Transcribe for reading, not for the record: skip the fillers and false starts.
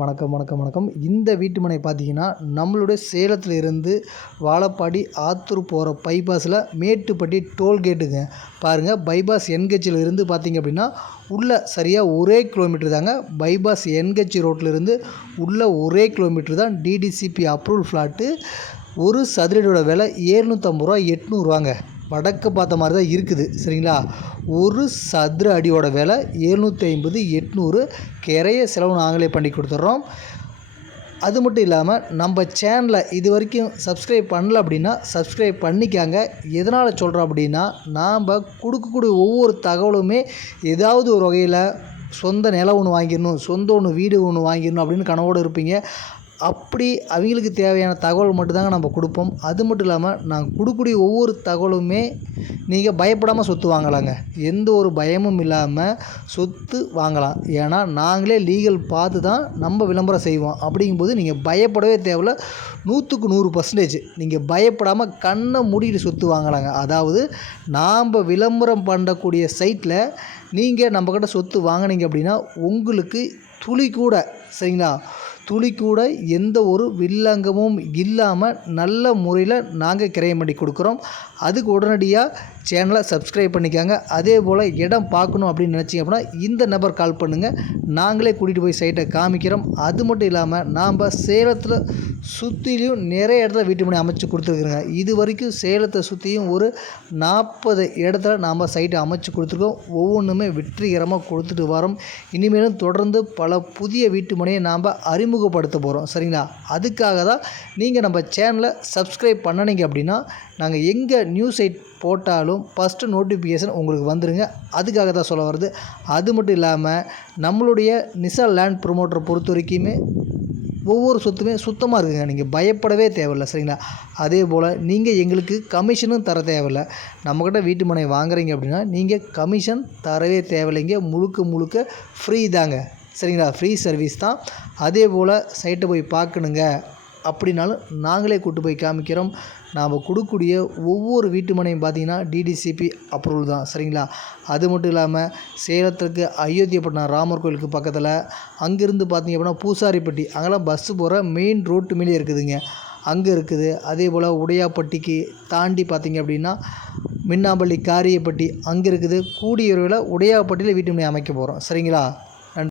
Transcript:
வணக்கம் வணக்கம் வணக்கம். இந்த வீட்டுமனை பார்த்தீங்கன்னா, நம்மளுடைய சேலத்துல இருந்து வாழப்பாடி ஆத்தூர் போகிற பைபாஸில் மேட்டுப்பட்டி டோல்கேட்டுங்க. பாருங்கள், பைபாஸ் என்ஹெச்சில் இருந்து பார்த்தீங்க அப்படின்னா உள்ள சரியாக 1 கிலோமீட்டர் தாங்க. பைபாஸ் என்ஹெச் ரோட்டிலிருந்து உள்ள 1 கிலோமீட்டர் தான். DTCP approval flat. ஒரு சதுரடியோட விலை 750 ரூபா 800 வடக்கு பார்த்த மாதிரி தான் இருக்குது. சரிங்களா? ஒரு சதுர அடியோட விலை 750 800. கிரைய செலவு நாங்களே பண்ணி கொடுத்துட்றோம். அது மட்டும் இல்லாமல் நம்ம சேனலை இது வரைக்கும் சப்ஸ்கிரைப் பண்ணல அப்படின்னா சப்ஸ்கிரைப் பண்ணிக்காங்க. எதனால் சொல்கிறோம் அப்படின்னா, நாம் கொடுக்கக்கூடிய ஒவ்வொரு தகவலுமே ஏதாவது ஒரு வகையில் சொந்த நிலம் ஒன்று வாங்கிடணும், சொந்த வீடு ஒன்று வாங்கிடணும் அப்படின்னு கனவோடு இருப்பீங்க. அப்படி அவங்களுக்கு தேவையான தகவல் மட்டும்தாங்க நம்ம கொடுப்போம். அது மட்டும் இல்லாமல் நாங்கள் கொடுக்கக்கூடிய ஒவ்வொரு தகவலுமே நீங்கள் பயப்படாமல் சொத்து வாங்கலாங்க. எந்த ஒரு பயமும் இல்லாமல் சொத்து வாங்கலாம். ஏன்னா நாங்களே லீகல் பார்த்து தான் நம்ம விளம்பரம் செய்வோம். அப்படிங்கும்போது நீங்கள் பயப்படவே தேவையில்ல. 100க்கு 100% நீங்கள் பயப்படாமல் கண்ணை மூடிட்டு சொத்து வாங்கலாங்க. அதாவது நாம் விளம்பரம் பண்ணக்கூடிய சைட்டில் நீங்கள் நம்மக்கிட்ட சொத்து வாங்கினீங்க அப்படின்னா உங்களுக்கு துளி கூட, சரிங்களா, துளி கூட எந்த ஒரு வில்லங்கமும் இல்லாமல் நல்ல முறையில் நாங்கள் கிரையம் பண்ணி கொடுக்குறோம். அதுக்கு உடனடியாக சேனலை சப்ஸ்கிரைப் பண்ணிக்காங்க. அதே போல் இடம் பார்க்கணும் அப்படின்னு நினச்சிங்க அப்படின்னா இந்த நம்பர் கால் பண்ணுங்கள். நாங்களே கூட்டிகிட்டு போய் சைட்டை காமிக்கிறோம். அது மட்டும் இல்லாமல் நாம் சேலத்தில் சுற்றிலையும் நிறைய இடத்துல வீட்டு மனை அமைச்சு கொடுத்துருக்குறோங்க. இது வரைக்கும் சேலத்தை சுற்றியும் ஒரு 40 இடத்துல நாம் சைட்டை அமைச்சு கொடுத்துருக்கோம். ஒவ்வொன்றுமே வெற்றிகரமாக கொடுத்துட்டு வரோம். இனிமேலும் தொடர்ந்து பல புதிய வீட்டு மனையை நாம் அறிமுகப்படுத்த போகிறோம். சரிங்களா? அதுக்காக தான் நீங்கள் நம்ம சேனலை சப்ஸ்கிரைப் பண்ணினீங்க அப்படின்னா நாங்கள் எங்கே நியூ சைட் போட்டாலும் ஃபஸ்ட்டு நோட்டிஃபிகேஷன் உங்களுக்கு வந்துடுங்க. அதுக்காக தான் சொல்ல வருது. அது மட்டும் இல்லாமல் நம்மளுடைய நிசா லேண்ட் ப்ரொமோட்டரை பொறுத்த வரைக்குமே ஒவ்வொரு சொத்துமே சுத்தமாக இருக்குங்க. நீங்கள் பயப்படவே தேவையில்லை. சரிங்களா? அதே போல் நீங்கள் எங்களுக்கு கமிஷனும் தர தேவையில்லை. நம்மக்கிட்ட வீட்டு மனை வாங்குறீங்க அப்படின்னா நீங்கள் கமிஷன் தரவே தேவையில்லைங்க. முழுக்க ஃப்ரீ தாங்க. சரிங்களா? ஃப்ரீ சர்வீஸ் தான். அதே போல் சைட்டை போய் பார்க்கணுங்க அப்படின்னாலும் நாங்களே கூப்பிட்டு போய் காமிக்கிறோம். நாம் கொடுக்கக்கூடிய ஒவ்வொரு வீட்டு மனையும் பார்த்திங்கன்னா டிடிசிபி அப்ரூவல் தான். சரிங்களா? அது மட்டும் இல்லாமல் சேலத்துக்கு அயோத்தியப்பட்டினம் ராமர் கோயிலுக்கு பக்கத்தில் அங்கேருந்து பார்த்திங்க அப்படின்னா பூசாரிப்பட்டி, அங்கெல்லாம் பஸ்ஸு போகிற மெயின் ரோட்டு மேலே இருக்குதுங்க. அங்கே இருக்குது. அதே போல் உடையாப்பட்டிக்கு தாண்டி பார்த்திங்க அப்படின்னா மின்னாம்பள்ளி காரியப்பட்டி அங்கே இருக்குது. கூடிய விரைவில் உடையாப்பட்டியில் வீட்டு மனை அமைக்க போகிறோம். சரிங்களா?